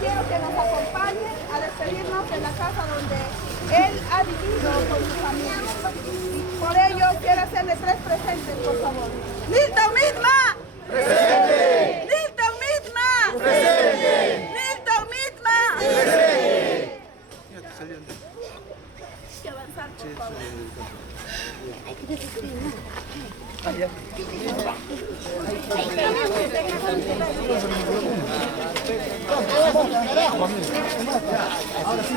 Quiero que nos acompañen a despedirnos en la casa donde Él ha vivido con su familia. Y por ello quiero hacerle 3 presentes, por favor. ¡Milton Midma! ¡Presente! ¡Milton Midma! ¡Presente! ¡Milton Midma! ¡Presente! Hay que avanzar, por favor. Ahora sí,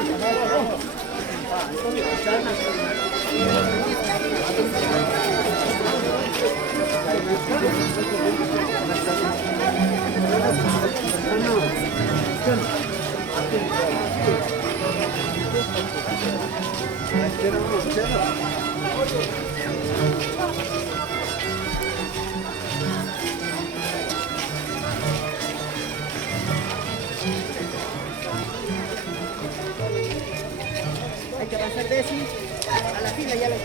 hay que avanzar de eso a la fila ya lo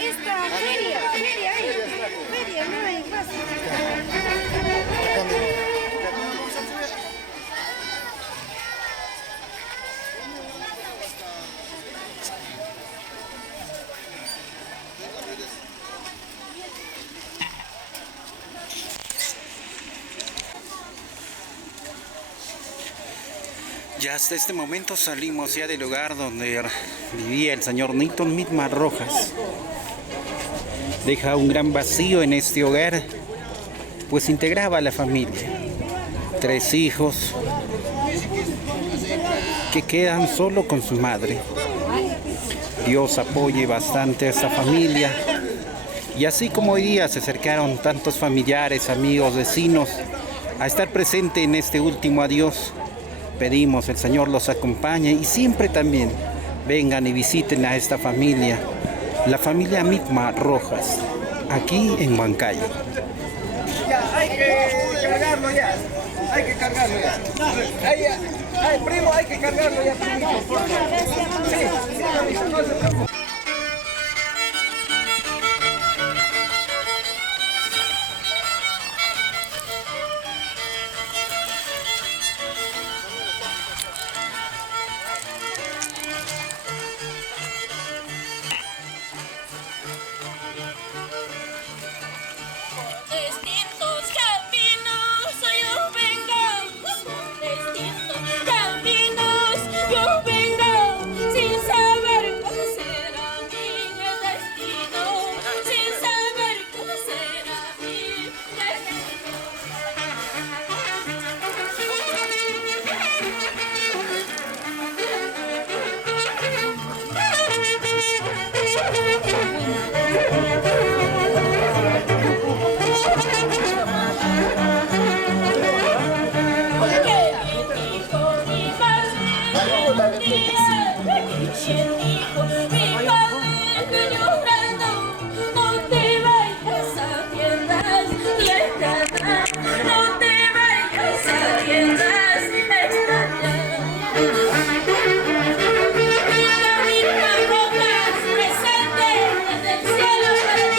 Esta feria, no hay más. Ya hasta este momento salimos ya del lugar donde vivía el señor Newton Mitma Rojas. Deja un gran vacío en este hogar, pues integraba a la familia. 3 hijos que quedan solo con su madre. Dios apoye bastante a esta familia. Y así como hoy día se acercaron tantos familiares, amigos, vecinos a estar presente en este último adiós, pedimos el Señor los acompañe y siempre también vengan y visiten a esta familia, la familia Mitma Rojas, aquí en Huancayo. Ya, hay que cargarlo ya. Hay que cargarlo ya. Ay, primo, hay que cargarlo ya, primito, por favor. Sí, no se preocupe. Distintos caminos yo vengo, distintos caminos yo vengo, sin saber cuál será mi destino, sin saber cuál será mi Presente desde el cielo.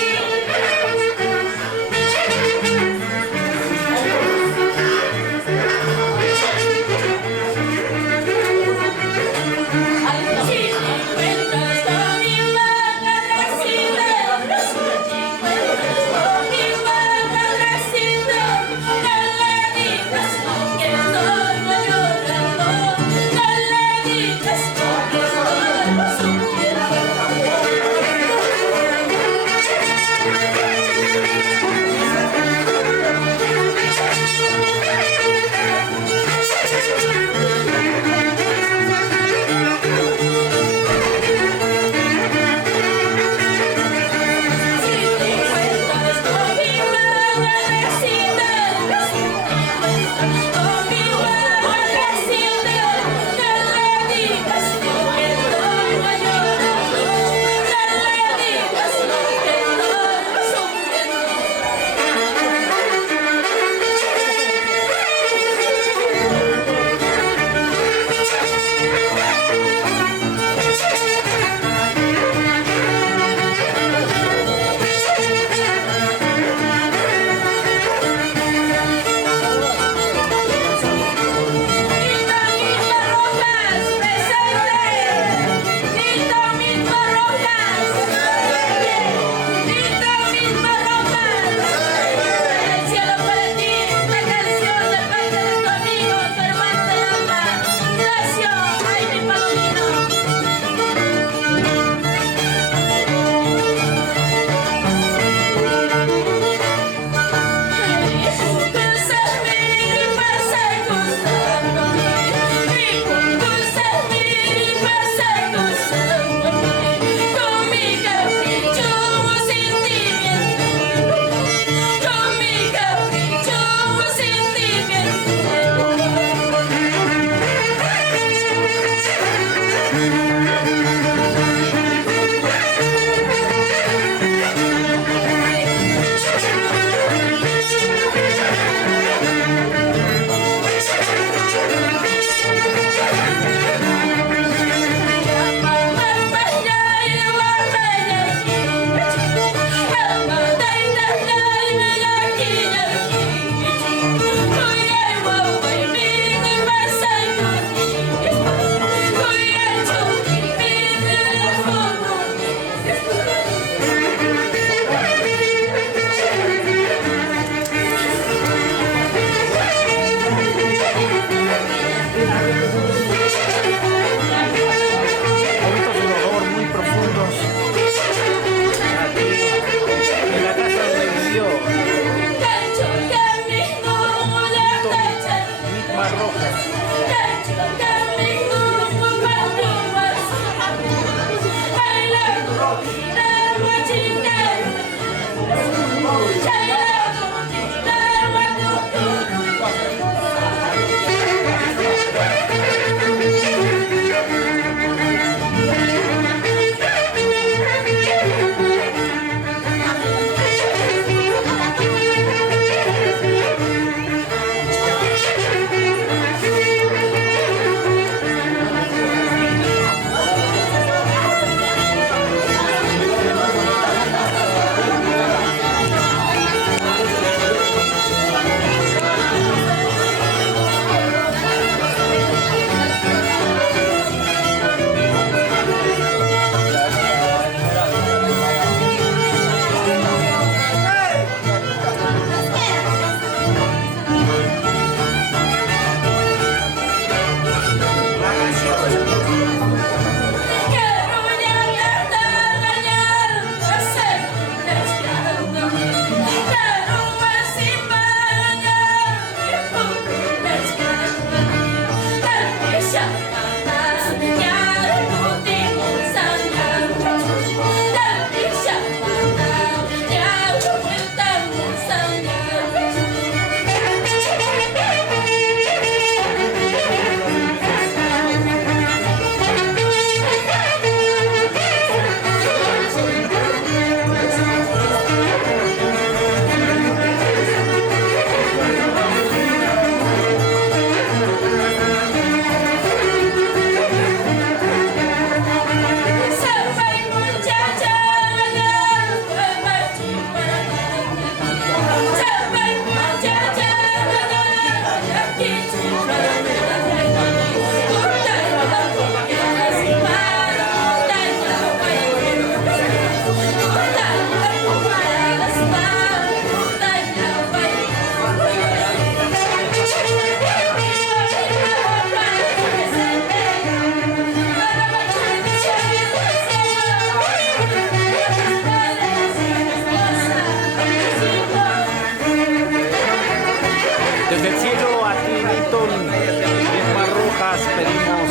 Desde el cielo a ti, Milton, Mismas Rojas, pedimos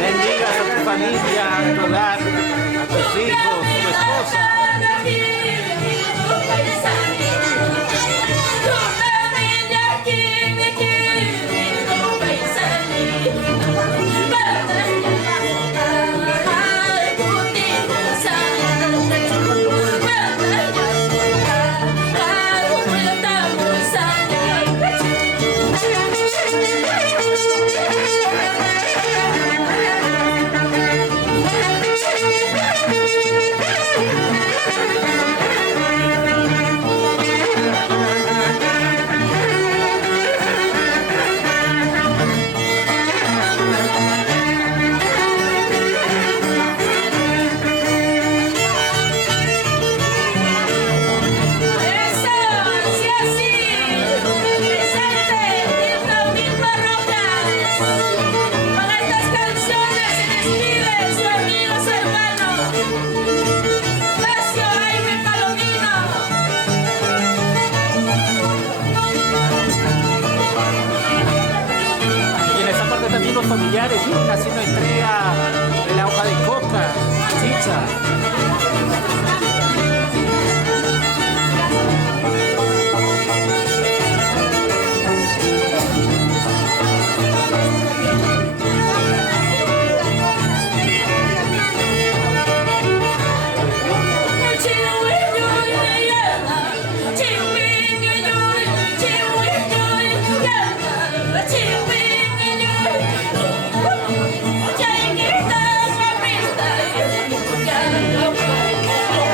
bendigas a tu familia, a tu hogar, a tus hijos, a tu esposa. Familiares vienen haciendo entrega de la hoja de coca, chicha. Yeah.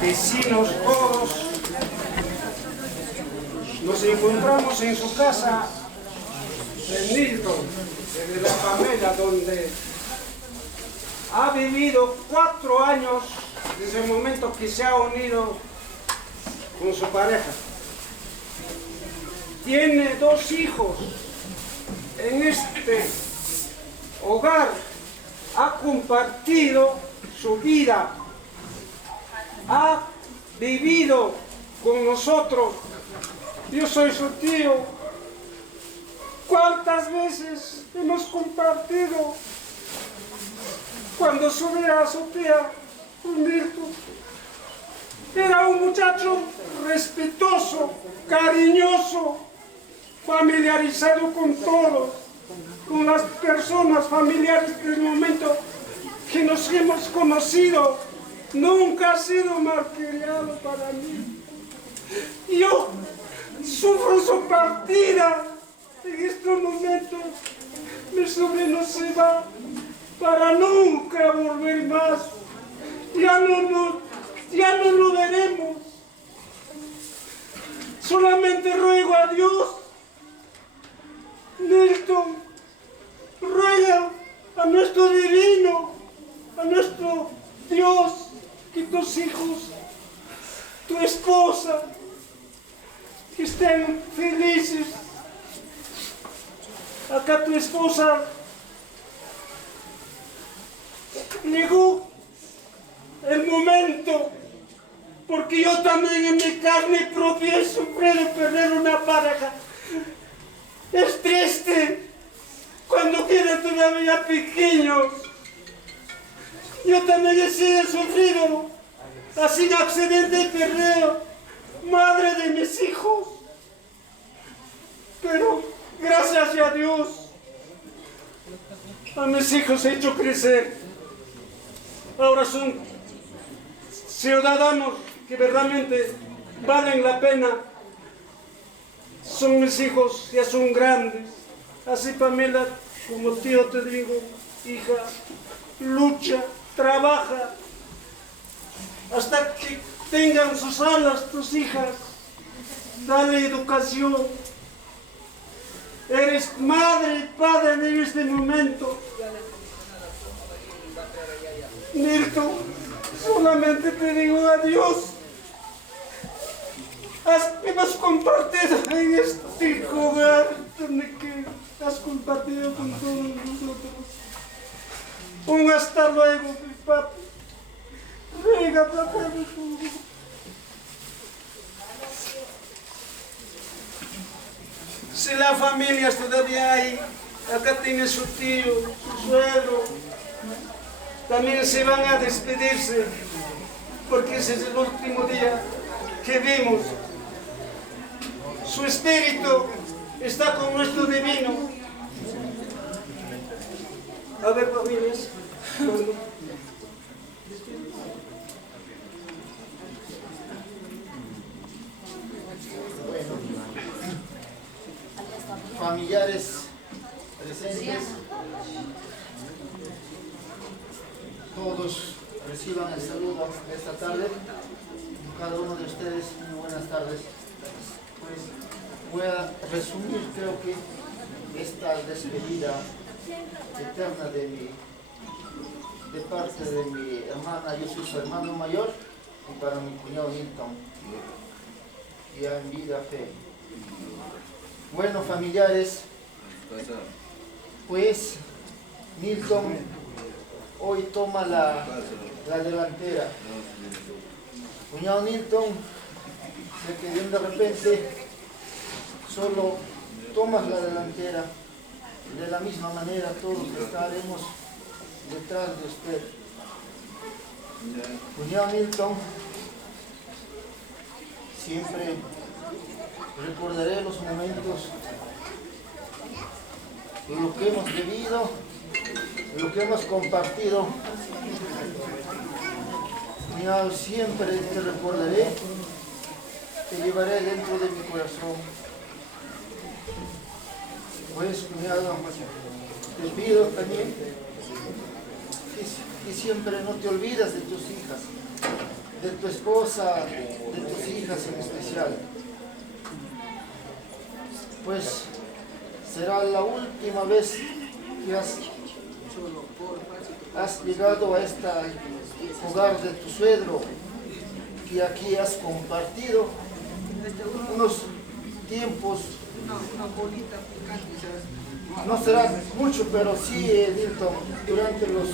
Vecinos todos, nos encontramos en su casa de Milton, de la Pamela, donde ha vivido 4 años desde el momento que se ha unido con su pareja. Tiene 2 hijos. En este hogar ha compartido su vida, ha vivido con nosotros. Yo soy su tío. ¿Cuántas veces hemos compartido? Cuando subía a su tía, Milton, era un muchacho respetuoso, cariñoso, familiarizado con todos, con las personas familiares del momento que nos hemos conocido. Nunca ha sido malcriado para mí. Yo sufro su partida. En estos momentos mi sobrino se va para nunca volver más. Ya no lo veremos. Solamente ruego a Dios, Milton, ruega a nuestro divino, a nuestro Dios, que tus hijos, tu esposa, que estén felices. Acá tu esposa llegó el momento, porque yo también en mi carne propia he sufrido perder una pareja. Es triste cuando quedan todavía pequeños. Yo también he sido sufrido, así accidente he perdido madre de mis hijos. Pero gracias a Dios, a mis hijos he hecho crecer. Ahora son ciudadanos que verdaderamente valen la pena. Son mis hijos, ya son grandes. Así, Pamela, como tío te digo, hija, lucha, trabaja, hasta que tengan sus alas tus hijas. Dale educación. Eres madre y padre en este momento. Milton, solamente te digo adiós. Hemos compartido en este hogar donde que has compartido con todos nosotros. Un hasta luego, mi papi. Venga, papá, por favor. Si la familia todavía hay, acá tiene su tío, su suegro, también se van a despedirse, porque ese es el último día que vimos. Su espíritu está con nuestro divino. A ver, familias. Familiares presentes, todos reciban el saludo esta tarde. Cada uno de ustedes, muy buenas tardes. Pues voy a resumir, creo que esta despedida eterna de parte de mi hermana. Yo soy su hermano mayor, y para mi cuñado Milton, ya en vida fe. Bueno, familiares, pues Milton hoy toma la delantera. Cuñado Milton, sé que de repente solo tomas la delantera. De la misma manera todos estaremos detrás de usted. Cuñado Milton, siempre recordaré los momentos de lo que hemos vivido, de lo que hemos compartido. Cuñado, siempre te recordaré te llevaré dentro de mi corazón. Pues, cuñado, te pido también que siempre no te olvides de tus hijas, de tu esposa, de tus hijas en especial. Pues será la última vez que has llegado a este hogar de tu suegro, que aquí has compartido unos tiempos. No será mucho, pero sí, Nilton, durante los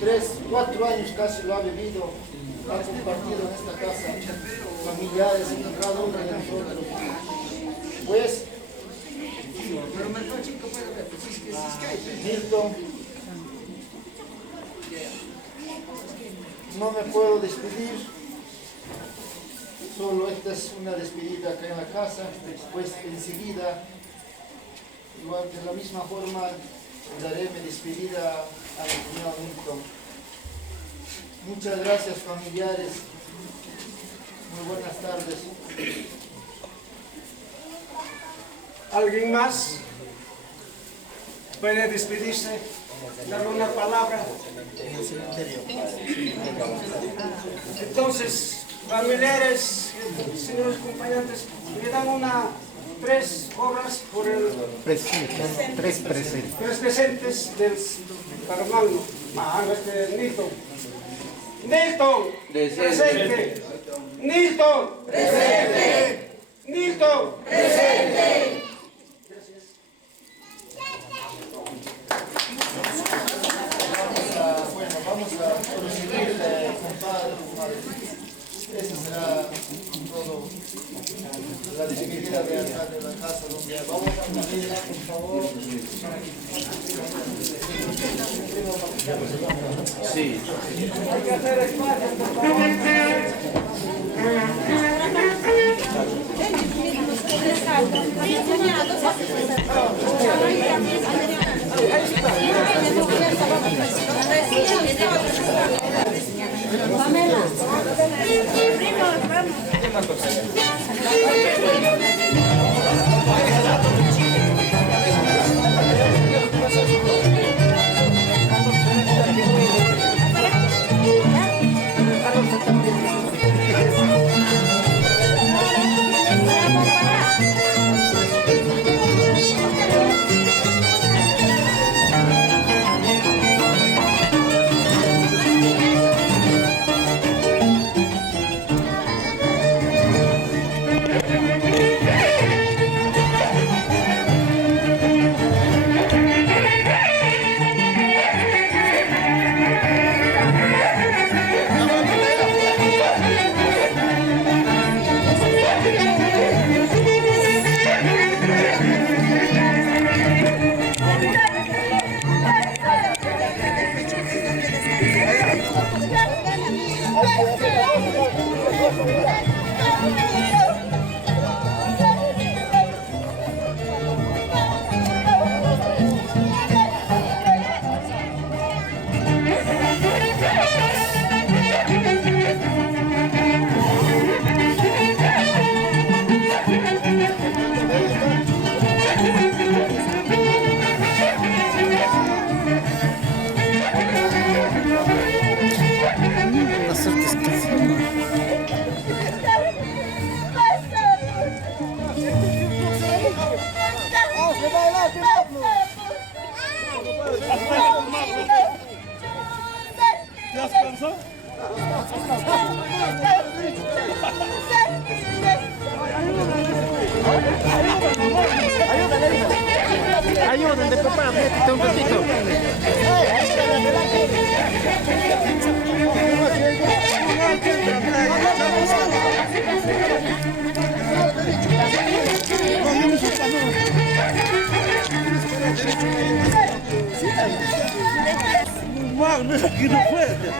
3, 4 años casi lo ha vivido, ha compartido en esta casa, familiares, en cada uno de nosotros. Pues, Nilton, no me puedo despedir, solo esta es una despedida acá en la casa, después enseguida, igual de la misma forma, daré mi despedida a mi cuñado Nilton. Muchas gracias, familiares, muy buenas tardes. ¿Alguien más puede despedirse? Dar una palabra. Entonces, familiares, señores acompañantes, me dan 3 obras por el... Tres presentes. 3 presentes del hermano. Nilton. Nilton, presente. Nilton, presente. Nilton, presente. Bueno, vamos a proseguir, compadre. Esa será todo la despedida de acá de la casa donde vamos a pedir, por favor. Sí. Hay que hacer espacio, por favor. Ayúdenme, papá, métete un ratito. Wow, no, aquí no puede.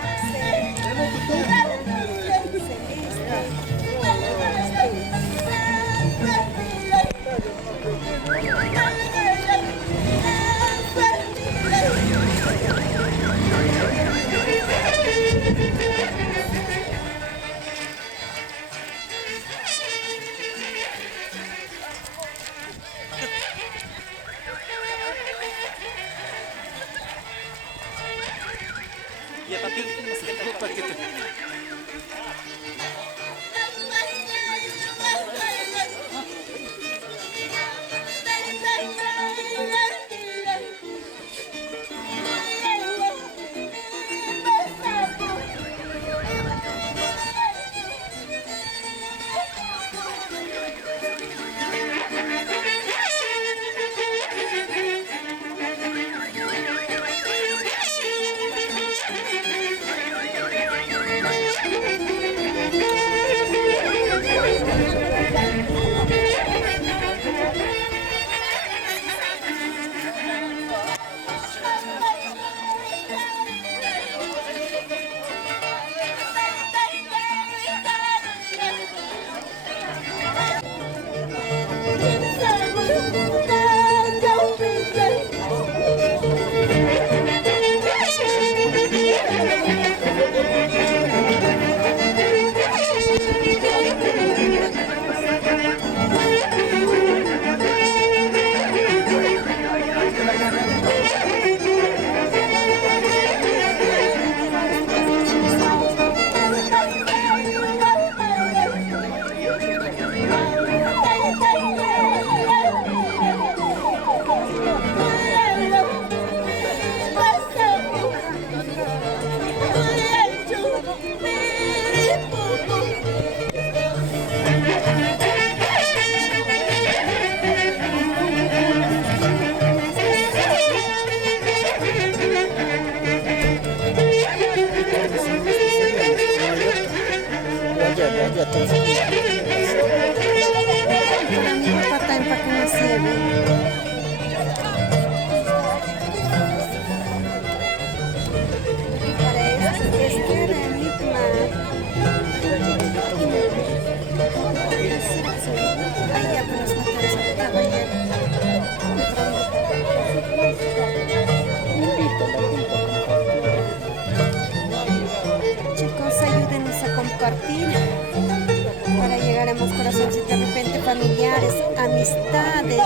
familiares, amistades,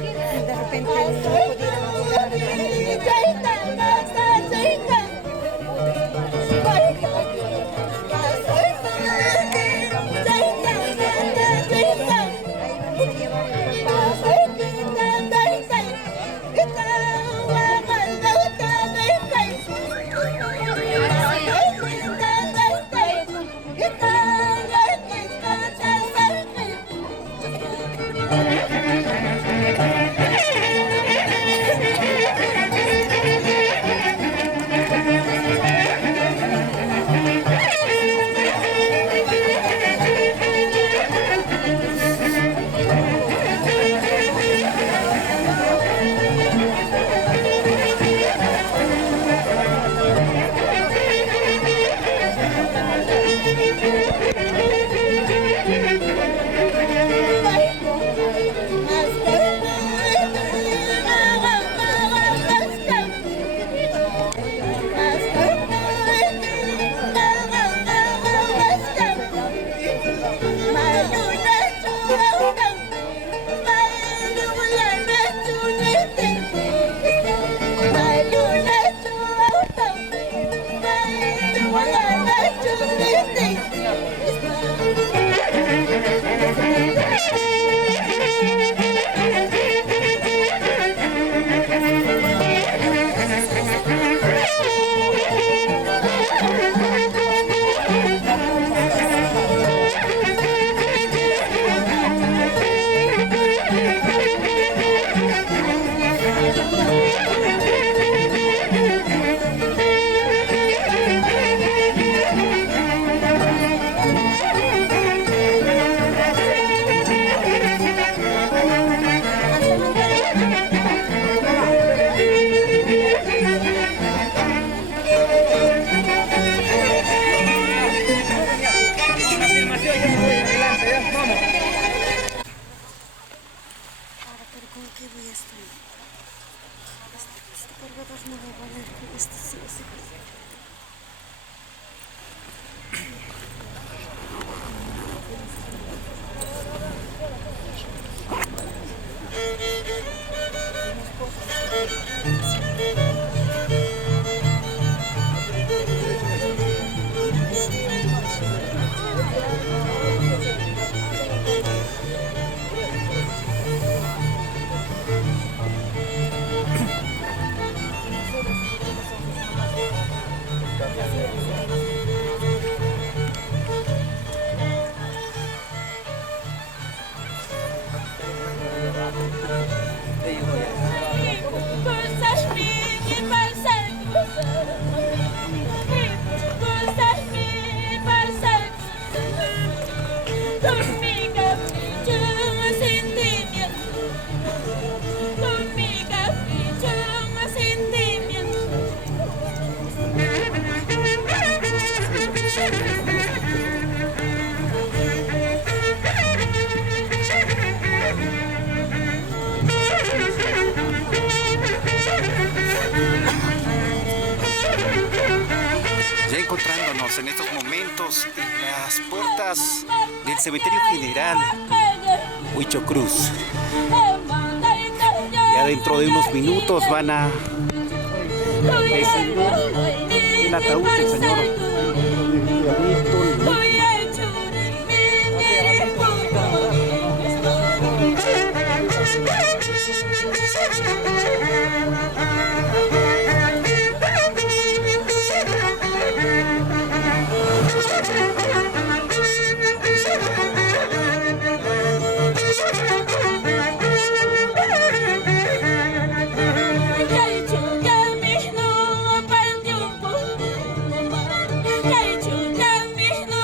y de repente no pudieron llegar. Encontrándonos en estos momentos en las puertas del Cementerio General Huicho Cruz. Ya dentro de unos minutos van a descender el ataúd del señor Milton. Camino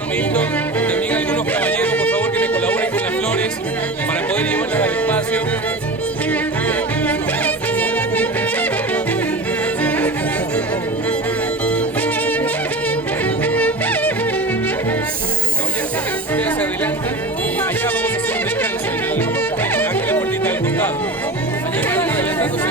También algunos caballeros, por favor, que me colaboren con las flores para poder llevarlas al espacio. Caballeros, ustedes se adelantan. Allá vamos a hacer un descanso en la puertita del costado. Allá van adelantándose.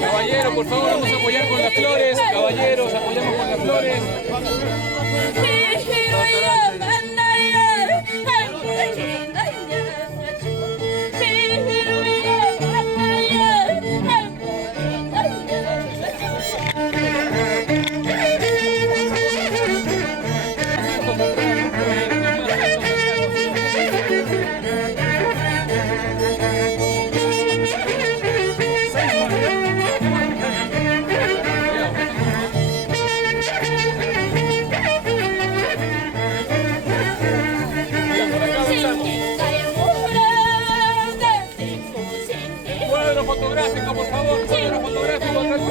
Caballero, por favor, vamos a apoyar con las flores. Caballeros, apoyamos con las flores. Fotográfico, por favor, cuadro fotográfico acá con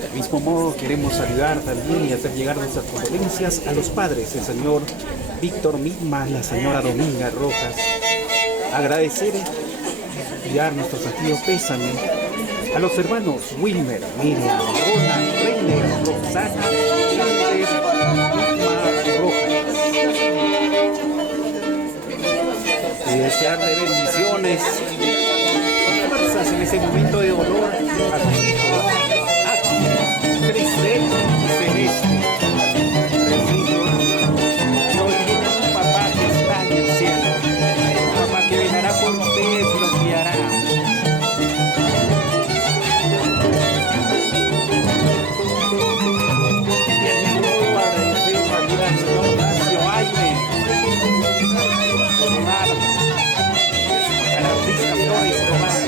Del mismo modo queremos ayudar también y hacer llegar nuestras condolencias a los padres, el señor Víctor Midma, la señora Dominga Rojas. Agradecer y dar nuestro sentido pésame a los hermanos Wilmer, Miriam, Ronald, Reiner, Roxana, Andrés, Midma Rojas. Y desearle bendiciones y fuerzas en ese momento de dolor a sus hijos, Axel, Cristel y Celeste. Recibo, y hoy tienen un papá que está en el cielo, un papá que velará por ustedes y los guiará. Y el mismo Padre de Dios, ayuda al Señor Horacio Aire, Omar, a la artista Flores Román.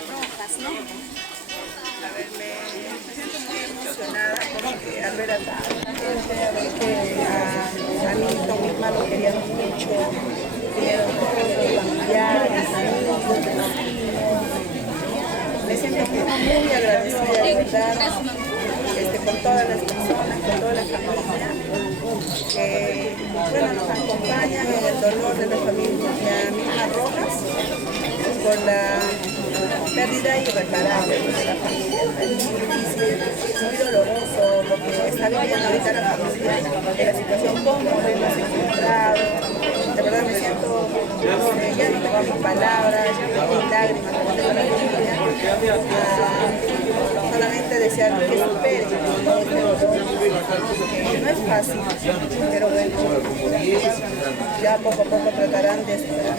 Rojas, ¿no? A ver, me siento muy emocionada porque al ver a tanta gente, a ver que a mí con mi hermano querían mucho, vinieron todos los familiares, amigos, vecinos. Me siento muy agradecida, de verdad, con todas las personas, con toda la familia, que bueno, nos acompañan en el dolor de la familia Misma Rojas, por la pérdida irreparable de la familia. Es muy difícil, muy doloroso lo que está viviendo ahorita la familia, en la situación como lo hemos encontrado. De verdad me siento, ya no tengo mis palabras, ya no tengo lágrimas de la familia. Solamente desear que supere todo este dolor, que no es fácil, pero bueno, ya poco a poco tratarán de superar.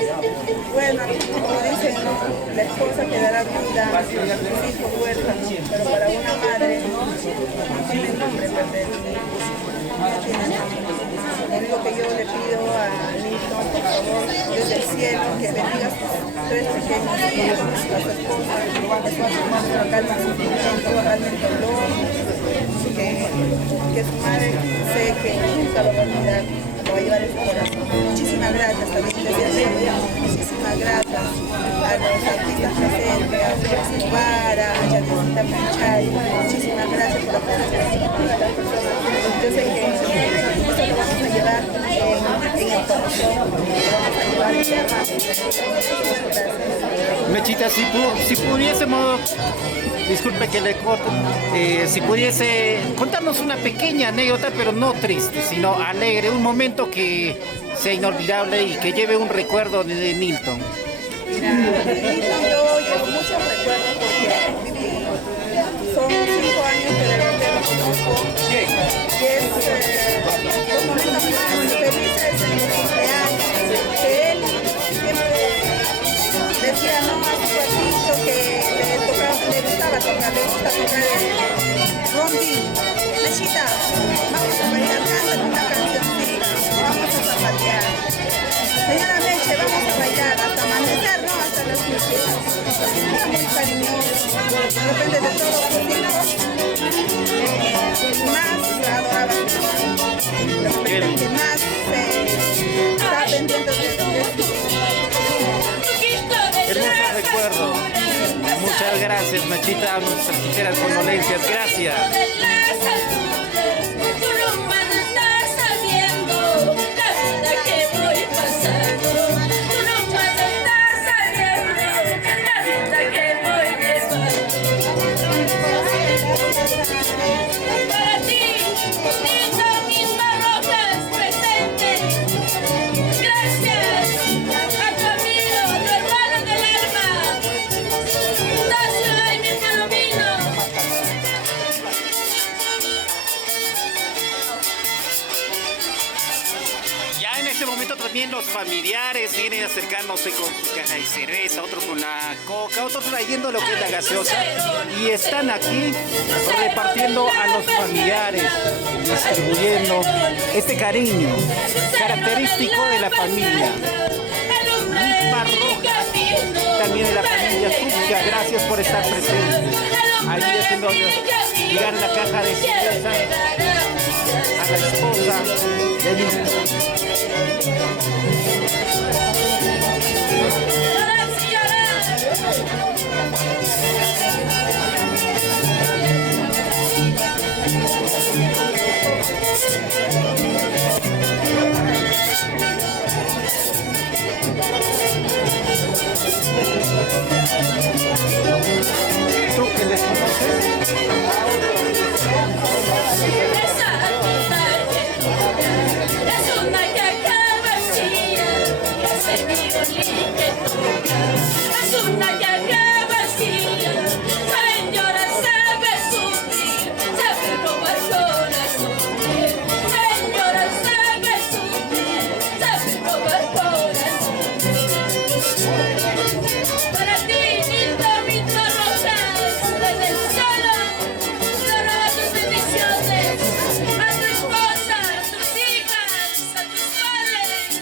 Bueno, como dicen, ¿no? La esposa quedará viuda, los hijos huérfanos, pero para una madre no tiene nombre perder. No tiene nombre. Lo único que yo le pido a Nilton, por favor, desde el cielo, que bendiga a sus 3 pequeños hijos, a su esposa, a su hermano, calma su sufrimiento, calma el dolor, que su madre sé que nunca lo va a olvidar, lo va a llevar en su corazón. Muchísimas gracias también desde el cielo, muchísimas gracias a los artistas presentes, a José Vara, a Yadisita Panchay, muchísimas gracias por la presencia de todas las personas. Yo sé que esto lo vamos a llevar en el corazón, lo vamos a llevar en el alma. Mechita, si pudiésemos, disculpe que le corto, si pudiese contarnos una pequeña anécdota, pero no triste, sino alegre, un momento que sea inolvidable y que lleve un recuerdo de Nilton. Mira, yo llevo muchos recuerdos porque viví, son 5 años que de repente lo conozco y es los momentos más felices en los cumpleaños, que él siempre decía no a su cuartito que le gustaba tocar, le gusta tocar el rondín. Mechita, vamos a bailar, cántate una cancioncita, vamos a zapatear. Señora Meche, vamos a bailar hasta amanecer, ¿no? Hasta las 7. Era muy cariñoso. De repente de todos los vecinos, más adoraba a su mamá. De repente el que más estaba pendiente de su Hermoso recuerdo. Muchas gracias, Mechita, nuestras sinceras condolencias. Gracias. Para ti, Nilton Misma Rojas presente. Gracias a tu amigo, tu hermano del alma, Ignacio y mi Palomino. Ya en este momento también los familiares vienen acercándose con su caja de cerveza, otros con la coca, otros trayendo lo que es la gaseosa y están aquí repartiendo a los familiares, distribuyendo este cariño característico de la familia. Misma Rojas, también de la familia Zucca, gracias por estar presentes. Ahí haciendo llegar la caja de cerveza a la esposa de Nilton. ¿Tú que les conoces? Es una caja vacía, es el violín que toca. Es una caja vacía, sabe llorar, sabe sufrir, sabe robar corazones. Sabe llorar, sabe sufrir, sabe robar corazones. Para ti, Nilton Misma Rojas, desde el cielo, derrama tus bendiciones a tu esposa, a tus hijas, a tus padres.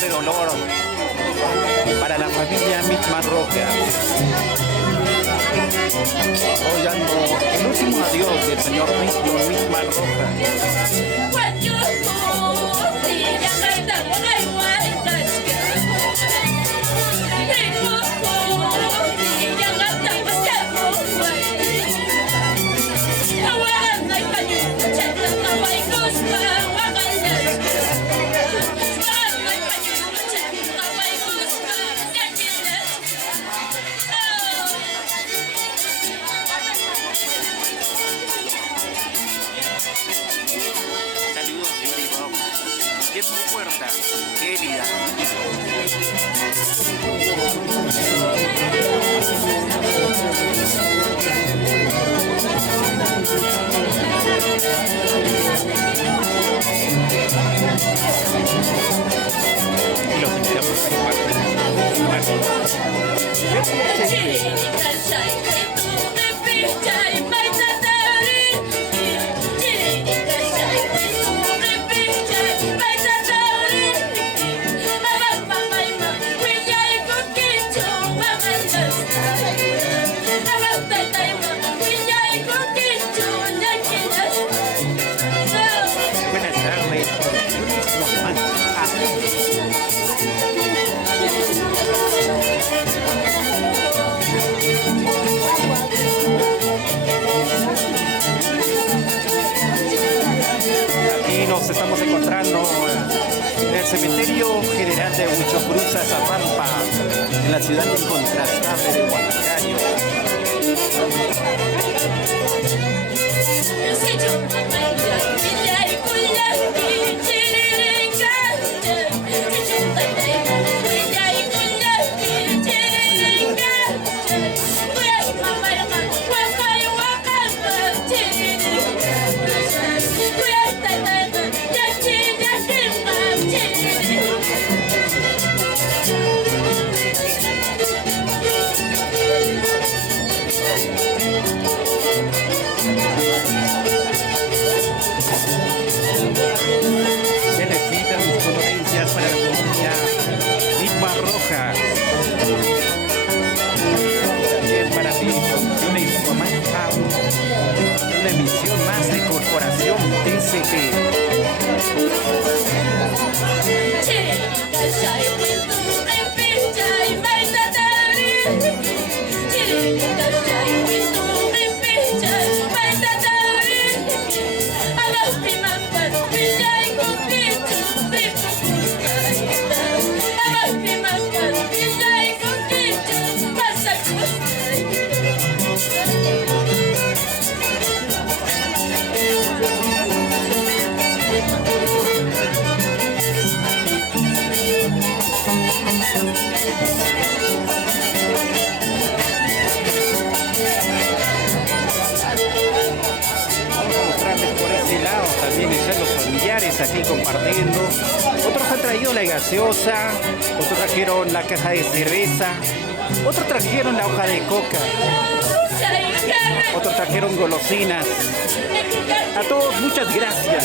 de dolor para la familia Mitma Roca. Apoyando el último adiós del señor Mitma Roca. Es muy fuerte, querida. Y los invitamos a Nos estamos encontrando en el Cementerio General de Huichocruza, Zapampa, en la ciudad incontrastable de Huancayo. Se necesitan mis condolencias para la familia Misma Rojas. También para mi producción informática, una emisión más de Corporación TCT. También están los familiares aquí compartiendo. Otros han traído la gaseosa, otros trajeron la caja de cerveza, otros trajeron la hoja de coca, otros trajeron golosinas. A todos muchas gracias.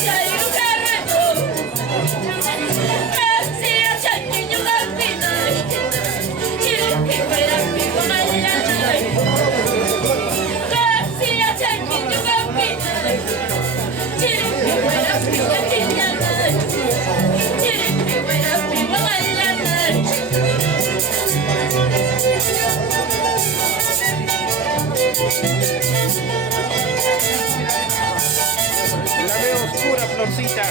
La veo oscura, Florcita.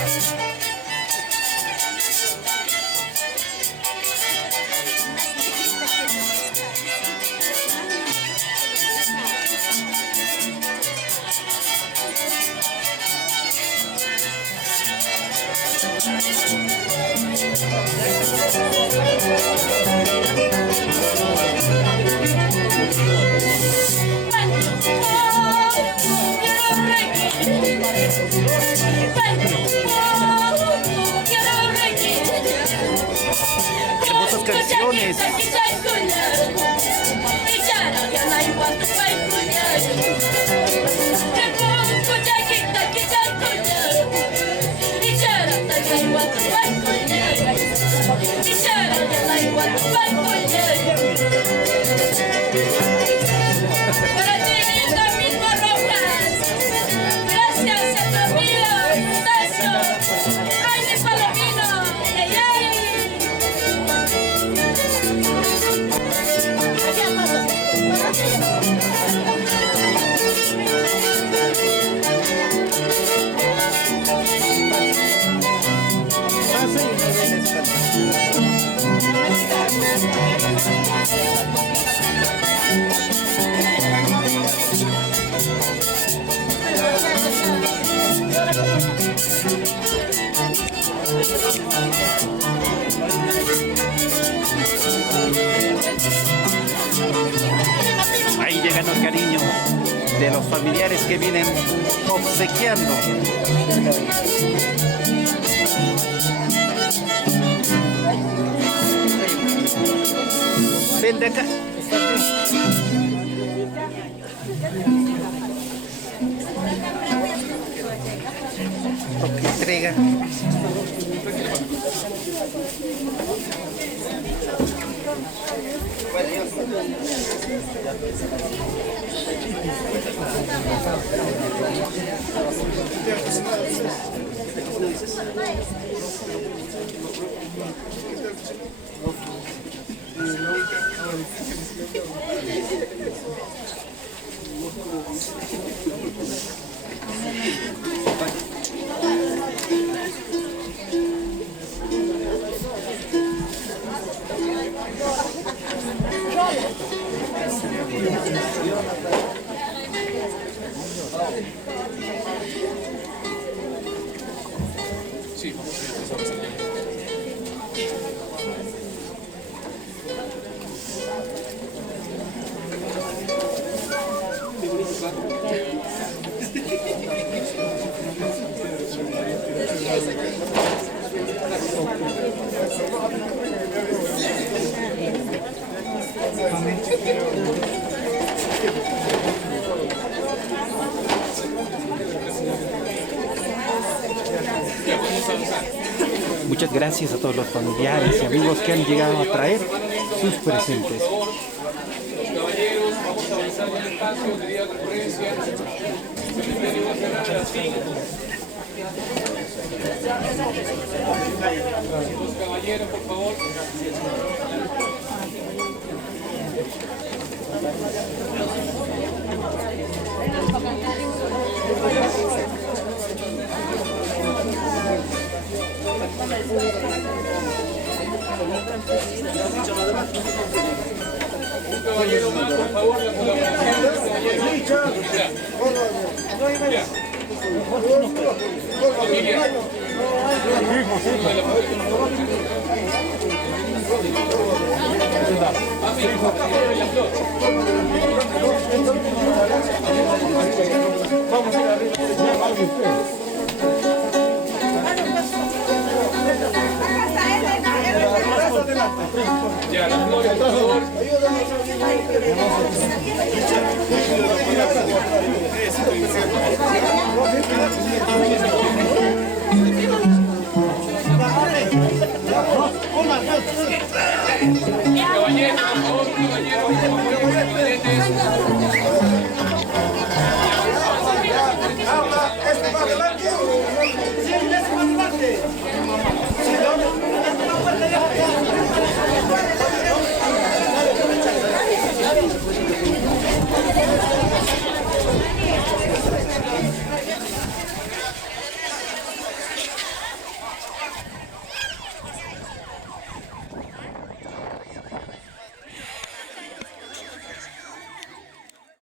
Hermosas canciones. Para ti, linda Misma Rojas. Gracias a tu amigo Ignacio Jaime Palomino. Ahí llegando el cariño de los familiares que vienen obsequiando. Ven de acá. Entrega. Sí, vamos a empezar. Muchas gracias a todos los familiares y amigos que han llegado a traer sus presentes. Los caballeros, vamos a avanzar en el espacio, querida concurrencia. El cementerio va a cerrar a las 5. Los caballeros, por favor. Un caballero más, por favor, la colaboración del caballero. Ya. Familia. Vamos a ir arriba. Ya, las flores, por favor.